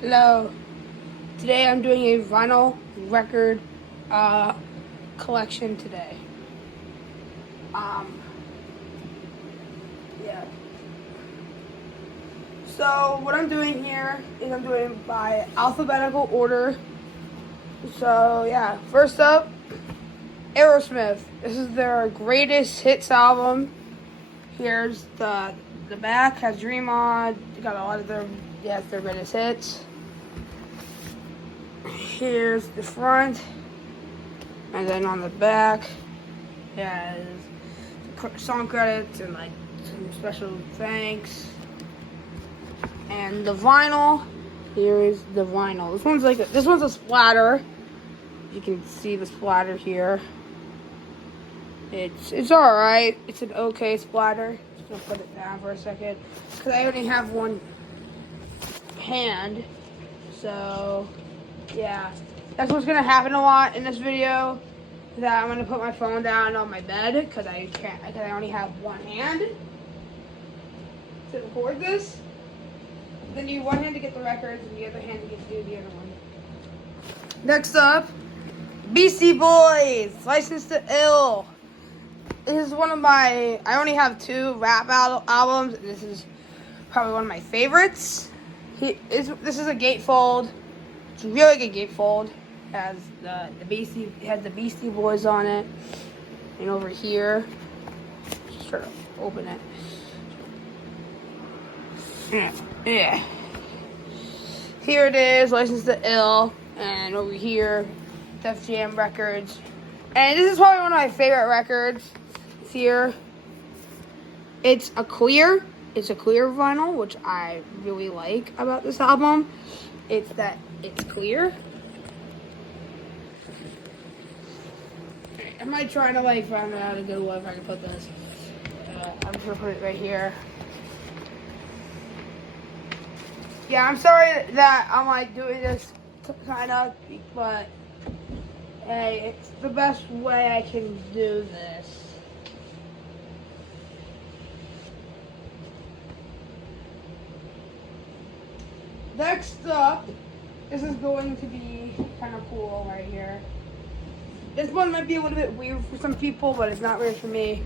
Hello. Today I'm doing a vinyl record collection today. Um, yeah. So what I'm doing here is I'm doing it by alphabetical order. So yeah, first up, Aerosmith. This is their greatest hits album. Here's the back has Dream On. Got a lot of their greatest hits. Here's the front, and then on the back it has song credits and like some special thanks. And the vinyl, here is the vinyl. This one's a splatter. You can see the splatter here. It's all right. It's an okay splatter. Just gonna put it down for a second because I only have one hand. So yeah, that's what's gonna happen a lot in this video. That I'm gonna put my phone down on my bed because I only have one hand to record this. Then you one hand to get the records and the other hand to get to do the other one. Next up, Beastie Boys, License to Ill. This is one of my, I only have two rap albums, and this is probably one of my favorites. This is a gatefold. It's a really good gatefold. It has the Beastie Boys on it. And over here, just try to open it. Yeah. Here it is, License to Ill, and over here, Def Jam Records. And this is probably one of my favorite records. It's here. It's a clear vinyl, which I really like about this album. It's that it's clear. I might try to find out a good one if I can put this. I'm just gonna put it right here. Yeah, I'm sorry that I'm doing this kind of, but hey, it's the best way I can do this. Next up, this is going to be kind of cool right here. This one might be a little bit weird for some people, but it's not weird for me.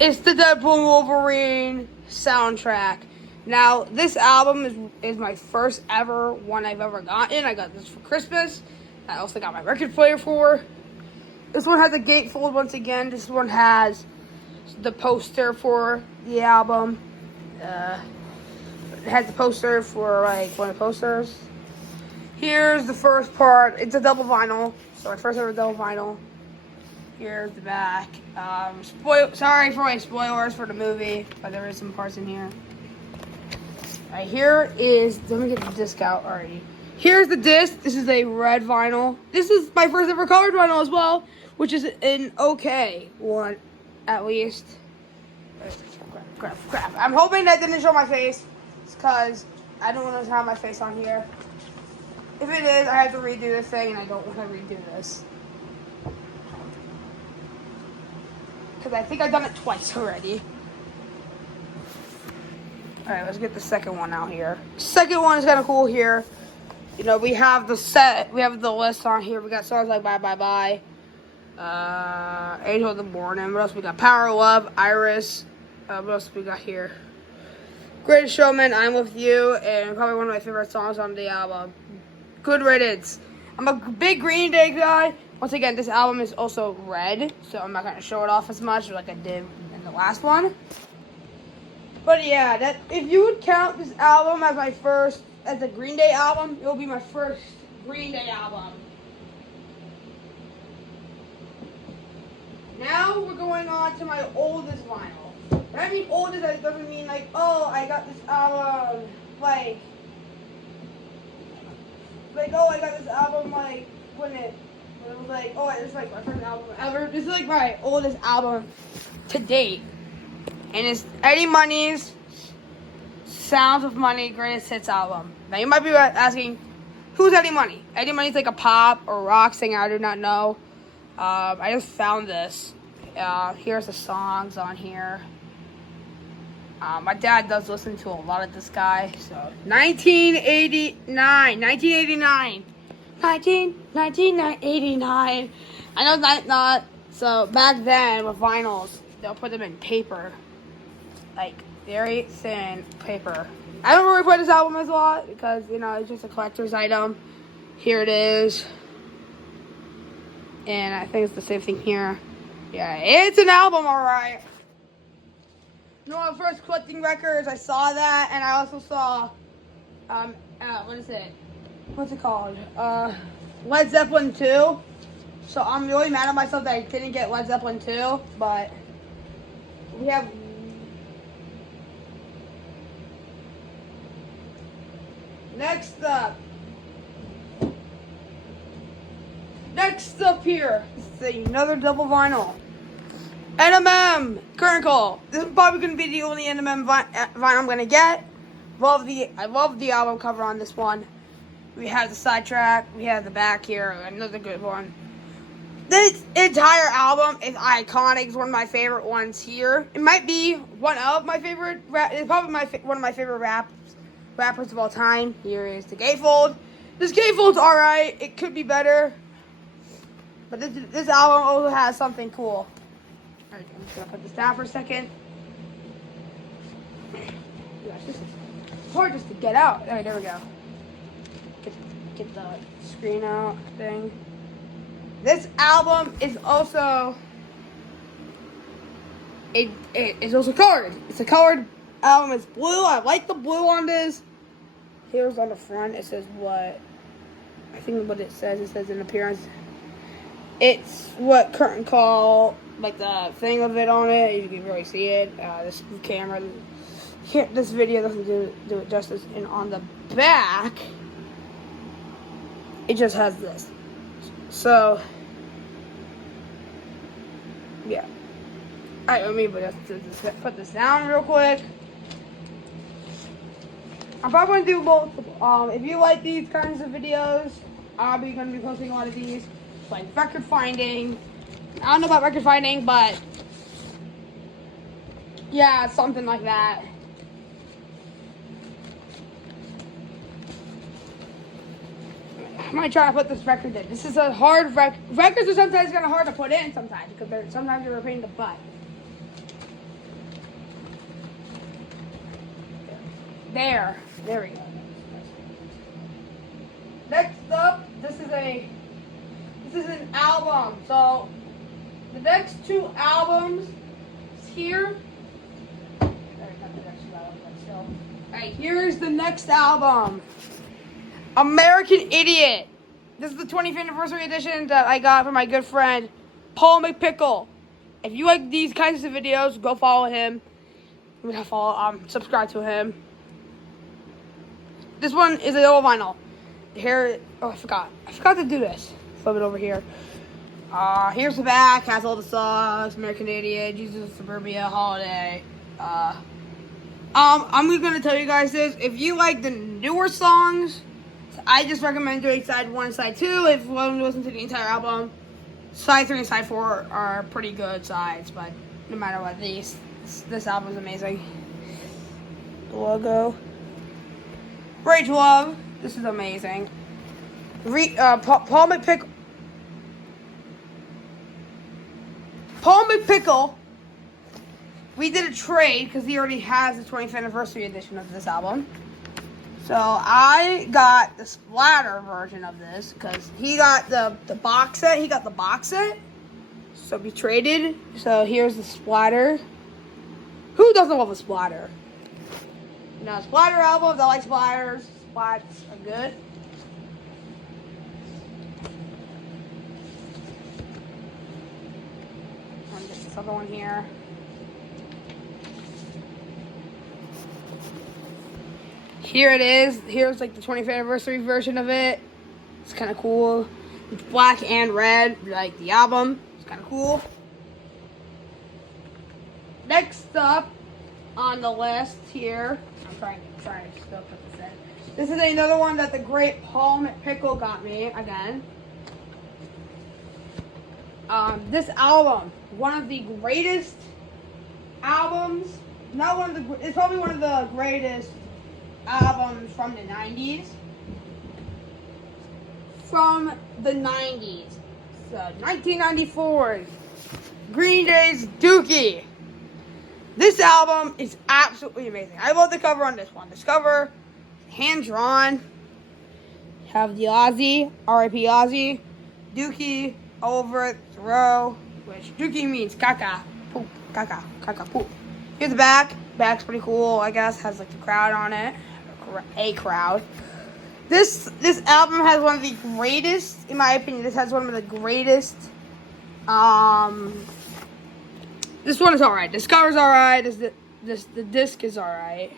It's the Deadpool Wolverine soundtrack. Now, this album is my first ever one I've ever gotten. I got this for Christmas. I also got my record player for. This one has a gatefold once again. This one has the poster for the album. It has the poster for one of the posters. Here's the first part. It's a double vinyl. So my first ever double vinyl. Here's the back. Sorry for any spoilers for the movie, but there is some parts in here. Alright, let me get the disc out already. Here's the disc. This is a red vinyl. This is my first ever colored vinyl as well, which is an okay one, at least. Crap. I'm hoping that didn't show my face, because I don't want to have my face on here. If it is, I have to redo this thing, and I don't want to redo this. Because I think I've done it twice already. Alright, let's get the second one out here. Second one is kind of cool here. You know, we have the list on here. We got songs like Bye Bye Bye, Angel of the Morning. What else we got? Power of Love, Iris. What else we got here? Greatest Showman, I'm With You, and probably one of my favorite songs on the album. Good Riddance. I'm a big Green Day guy. Once again, this album is also red, so I'm not going to show it off as much like I did in the last one. But yeah, if you would count this album as a Green Day album, it will be my first Green Day album. Now we're going on to my oldest vinyl. When I mean oldest, that doesn't mean I got this album I got this album when it was it's my first album ever. This is my oldest album to date. And it's Eddie Money's Sounds of Money Greatest Hits album. Now you might be asking, who's Eddie Money? Eddie Money's a pop or rock singer, I do not know. I just found this. Here's the songs on here. My dad does listen to a lot of this guy. So 1989. I know that not. So back then with vinyls, they'll put them in paper, like very thin paper. I don't really play this album as a lot because it's just a collector's item. Here it is, and I think it's the same thing here. Yeah, it's an album, all right. When I was first collecting records, I saw that, and I also saw, what is it? What's it called? Led Zeppelin 2. So I'm really mad at myself that I didn't get Led Zeppelin 2, but we have... Next up here is another double vinyl. NMM, Current Call. This is probably going to be the only NMM vinyl I'm going to get. I love the album cover on this one. We have the side track. We have the back here. Another good one. This entire album is iconic. It's one of my favorite ones here. It might be one of my favorite. It's probably one of my favorite rappers of all time. Here is the Gatefold. This Gatefold's alright. It could be better. But this album also has something cool. Alright, I'm just gonna put this down for a second. Gosh, this is hard just to get out. Alright, there we go. Get the screen out thing. This album is also it's also colored. It's a colored album. It's blue. I like the blue on this. Here's on the front. It says what? I think what it says. It says in appearance. It's what Curtain Call, like the thing of it on it. You can really see it. This camera, this video doesn't do it justice. And on the back, it just has this. So, yeah. Alright, let me put this down real quick. I'm probably going to do both. If you like these kinds of videos, I'll be going to be posting a lot of these. Like record finding. I don't know about record finding, but yeah, something like that. I might try to put this record in. This is a hard record. Records are sometimes kind of hard to put in sometimes because sometimes they're a pain in the butt. There we go. Next up, this is an album. So the next two albums here. Alright, here's the next album. American Idiot. This is the 25th anniversary edition that I got from my good friend Paul McPickle. If you like these kinds of videos, go follow him. Subscribe to him. This one is a double vinyl. Here, I forgot to do this. Flip it over here. Here's the back. Has all the songs. American Idiot, Jesus of Suburbia, Holiday. I'm gonna tell you guys this. If you like the newer songs, I just recommend doing side 1 and side 2. If you want to listen to the entire album, side 3 and side 4 are pretty good sides. But no matter what, this album is amazing. The logo. Rage Love. This is amazing. Paul McPickle. We did a trade because he already has the 25th anniversary edition of this album. So I got the splatter version of this because he got the box set. He got the box set. So we traded. So here's the splatter. Who doesn't love a splatter? Splatter albums. I like splatters. Splats are good. And this other one here. Here it is. Here's like the 25th anniversary version of it. It's kind of cool. It's black and red, like the album. It's kind of cool. Next up on the list here, I'm trying to still put this in. This is another one that the great Paul McPickle got me again. This album, one of the greatest albums not one of the. It's probably one of the greatest albums from the '90s. From the '90s, so 1994, Green Day's Dookie. This album is absolutely amazing. I love the cover on this one. This cover, hand drawn. Have the Ozzy, R.I.P. Ozzy, Dookie over the row, which Dookie means caca, poop, caca, caca, poop. Here's the back. Back's pretty cool, I guess. Has like the crowd on it, a crowd. This album has one of the greatest, in my opinion. This has one of the greatest. This one is alright. This cover's alright. The disc is alright.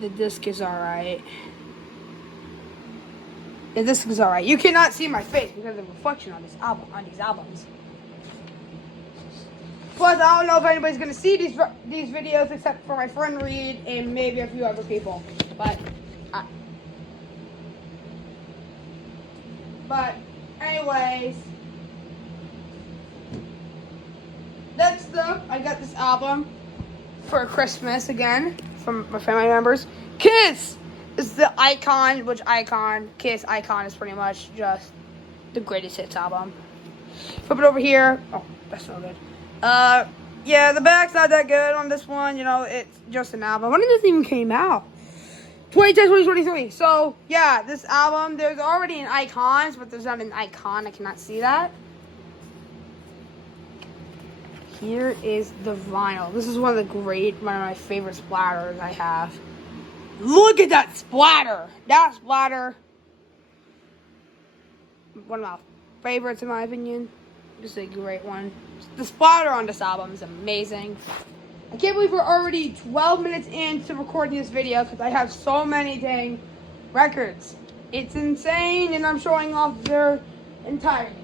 The disc is alright. The disc is alright. You cannot see my face because of the reflection on this album, on these albums. Plus, I don't know if anybody's gonna see these videos except for my friend Reed and maybe a few other people. But anyways, next up, I got this album for Christmas again from my family members. Kiss is the icon, Kiss icon is pretty much just the greatest hits album. Flip it over here. Oh, that's no good. Yeah, the back's not that good on this one. You know, it's just an album. When did this even came out? 2010, 2023. So, yeah, this album, there's already an icons, but there's not an icon. I cannot see that. Here is the vinyl. This is one of my favorite splatters I have. Look at that splatter. That splatter. One of my favorites in my opinion. Just a great one. The splatter on this album is amazing. I can't believe we're already 12 minutes into recording this video because I have so many dang records. It's insane, and I'm showing off their entirety.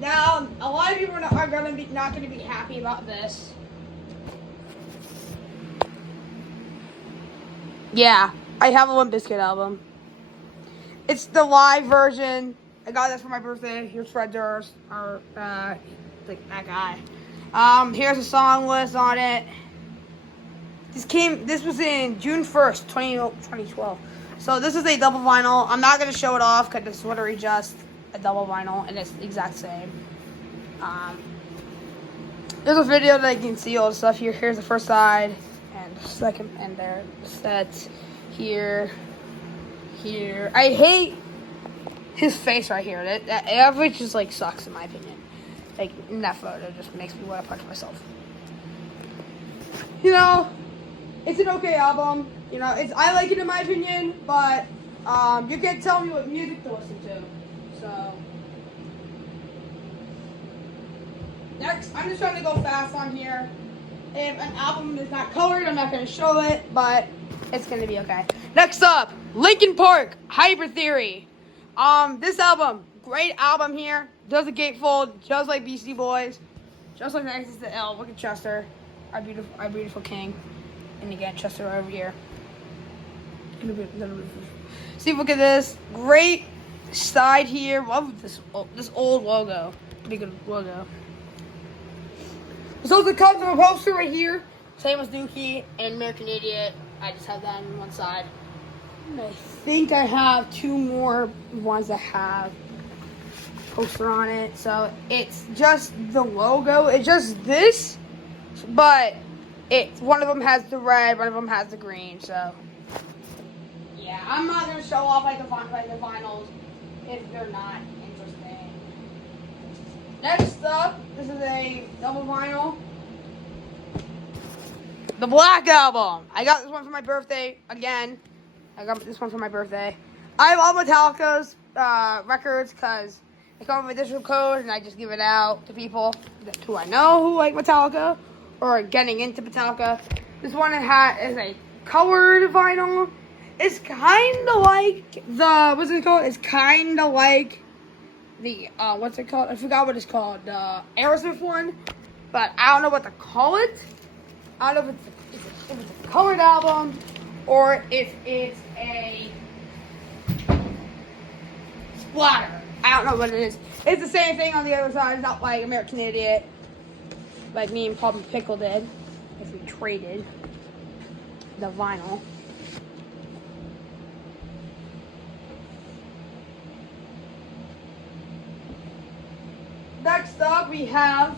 Now, a lot of people are not going to be happy about this. Yeah, I have a Limp Bizkit album. It's the live version. I got this for my birthday. Here's Fred Durst, or like that guy. Here's a song list on it. This was in June 1st, 2012. So this is a double vinyl. I'm not gonna show it off because it's literally just a double vinyl and it's the exact same. There's a video that you can see all the stuff here. Here's the first side and the second, and there set here. I hate his face right here. That which just like sucks in my opinion. Like in that photo, it just makes me want to punch myself. You know, it's an okay album. You know, I like it in my opinion, but you can't tell me what music to listen to. So next, I'm just trying to go fast on here. If an album is not colored, I'm not going to show it, but it's going to be okay. Next up, Linkin Park, Hyper Theory. This album, great album here. Does a gatefold, just like Beastie Boys, just like Nexus to L. Look at Chester, our beautiful king. And again, Chester over here. See, look at this. Great side here. Love this old logo. Pretty good logo. So it comes with a poster right here. Same as Dookie and American Idiot. I just have that on one side. And I think I have two more ones that have poster on it. So it's just the logo. It's just this, but one of them has the red, one of them has the green. So yeah, I'm not gonna show off like the vinyls if they're not interesting. Next up, this is a double vinyl. The Black Album. I got this one for my birthday again. I got this one for my birthday. I love Metallica's records because they come with a digital code and I just give it out to people who I know who like Metallica or are getting into Metallica. This one is a colored vinyl. It's kind of like what's it called? It's kind of like the, what's it called? I forgot what it's called. The Aerosmith one. But I don't know what to call it. I don't know if it's a colored album or if it's a splatter. I don't know what it is. It's the same thing on the other side. It's not like American Idiot, like me and Pop and Pickle did, if we traded the vinyl. Next up, we have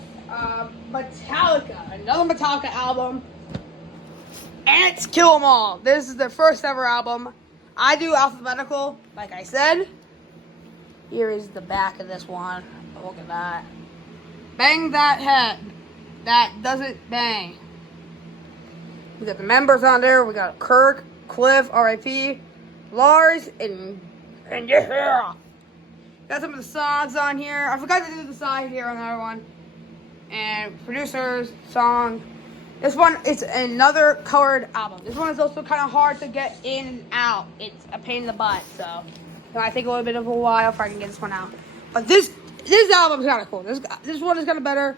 Metallica, another Metallica album, and it's Kill 'Em All. This is their first ever album. I do alphabetical, like I said. Here is the back of this one. Look at that. Bang that head. That doesn't bang. We got the members on there. We got Kirk, Cliff, R.I.P., Lars, and yeah. Got some of the songs on here. I forgot to do the side here on that one. And producers, song. This one, it's another colored album. This one is also kind of hard to get in and out. It's a pain in the butt, so it might take a little bit of a while if I can get this one out. But this album's kind of cool. This one is kind of better.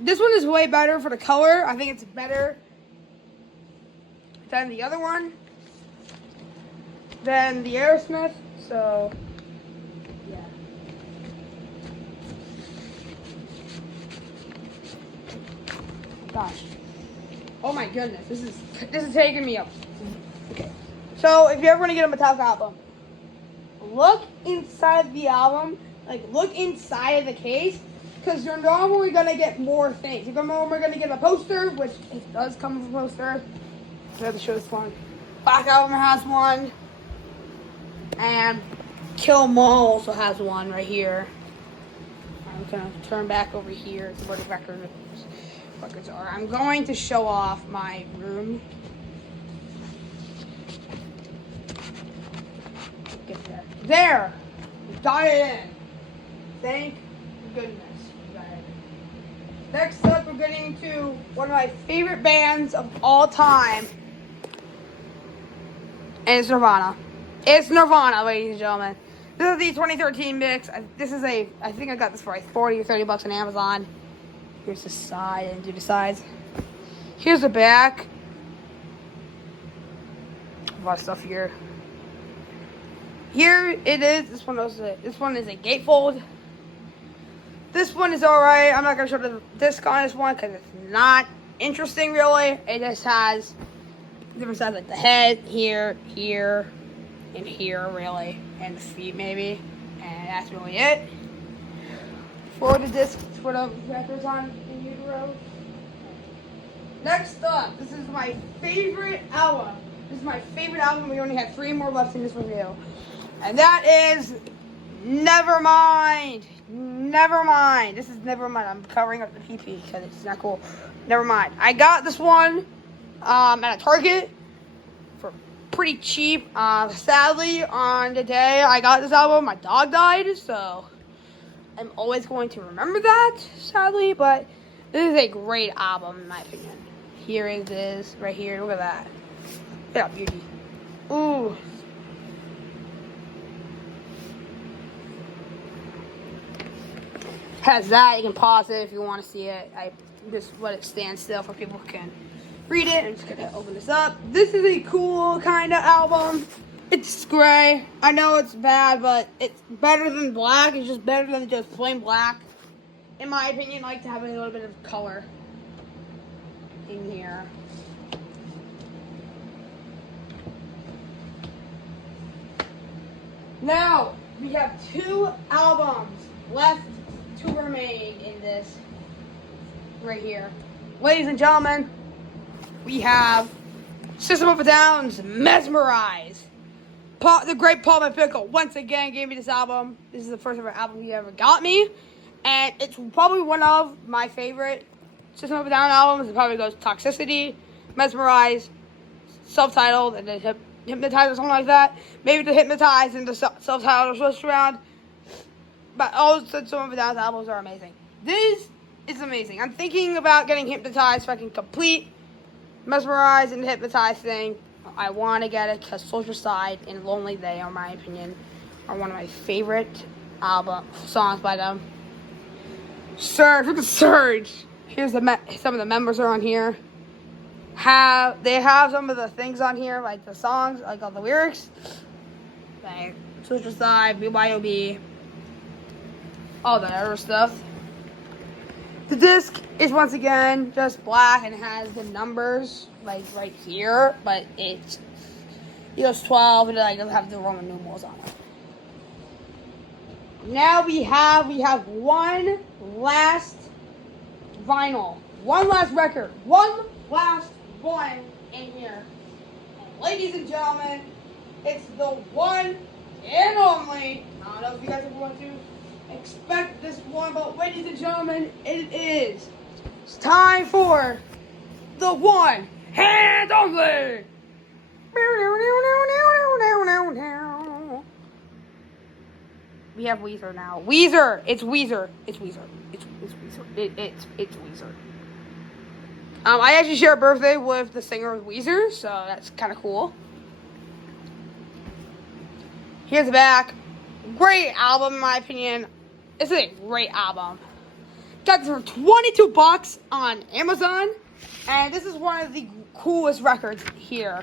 This one is way better for the color. I think it's better than the other one, than the Aerosmith. So yeah. Gosh. Oh my goodness. This is taking me up. Okay. So if you ever want to get a Metallica album, look inside the album. Like, look inside of the case. Because you're normally going to get more things. You're normally going to get a poster, which it does come with a poster. I have to show this one. Black Album has one. And Kill 'Em All also has one right here. I'm going to turn back over here to where the records are. I'm going to show off my room. Get there. There! Got it in. Thank goodness. Next up, we're getting to one of my favorite bands of all time. And it's Nirvana. It's Nirvana, ladies and gentlemen. This is the 2013 mix. I think I got this for like 40 or 30 bucks on Amazon. Here's the side, and do the sides. Here's the back. A lot of stuff here. Here it is. This one is a gatefold. This one is alright. I'm not going to show the disc on this one because it's not interesting, really. It just has different sides, like the head, here, and here, really. And the feet, maybe. And that's really it. For the disc, for the records on in utero. Next up, this is my favorite album. This is my favorite album. We only have 3 more left in this review. And that is Nevermind. Nevermind. This is Nevermind. I'm covering up the PP because it's not cool. Nevermind. I got this one at a Target for pretty cheap. Sadly, on the day I got this album, my dog died, so I'm always going to remember that, sadly, but this is a great album, in my opinion. Here it is, right here. Look at that. Look at that beauty. Ooh. Has that. You can pause it if you want to see it. I just let it stand still for people who can read it. I'm just going to open this up. This is a cool kind of album. It's gray. I know it's bad, but it's better than black. It's just better than just plain black. In my opinion, I like to have a little bit of color in here. Now, we have 2 albums left to remain in this right here. Ladies and gentlemen, we have System of a Down's Mesmerize. The great Paul Pickle once again gave me this album. This is the first ever album he ever got me. And it's probably one of my favorite System of a Down albums. It probably goes Toxicity, Mesmerize, Self-Titled, and then Hypnotize or something like that. Maybe the Hypnotize and the Self-Titled switched around. But all System of a Down's albums are amazing. This is amazing. I'm thinking about getting Hypnotized so I can complete Mesmerize and the Hypnotize thing. I want to get it because Social Side and Lonely Day, in my opinion, are one of my favorite songs by them. Surge, look at Surge. Here's some of the members are on here. They have some of the things on here, like the songs, like all the lyrics, like Social Side, BYOB, all that other stuff. The disc is once again just black and has the numbers like right here, but it's 12 and like doesn't have the Roman numerals on it. Now we have one last vinyl, one last record, one last one in here. And ladies and gentlemen, it's the one and only. I don't know if you guys ever want to expect this one, but ladies and gentlemen, it is. It's time for the one and only. We have Weezer now. Weezer. It's Weezer. It's Weezer. It's Weezer. It's Weezer. I actually share a birthday with the singer of Weezer, so that's kind of cool. Here's the back. Great album, in my opinion. It's a great album. Got this for $22 on Amazon, and this is one of the coolest records here.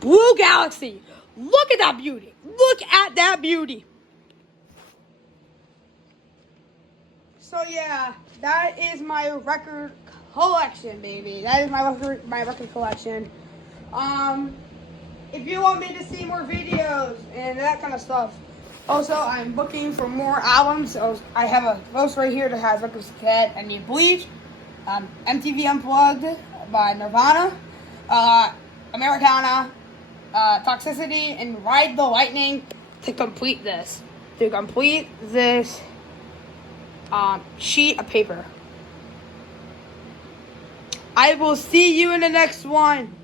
Blue Galaxy. Look at that beauty. Look at that beauty. So yeah, that is my record collection, baby. That is my record collection. If you want me to see more videos and that kind of stuff, also I'm looking for more albums. So I have a post right here that has records that I need Bleach, MTV Unplugged by Nirvana, Americana, Toxicity, and Ride the Lightning to complete this. Sheet of paper. I will see you in the next one.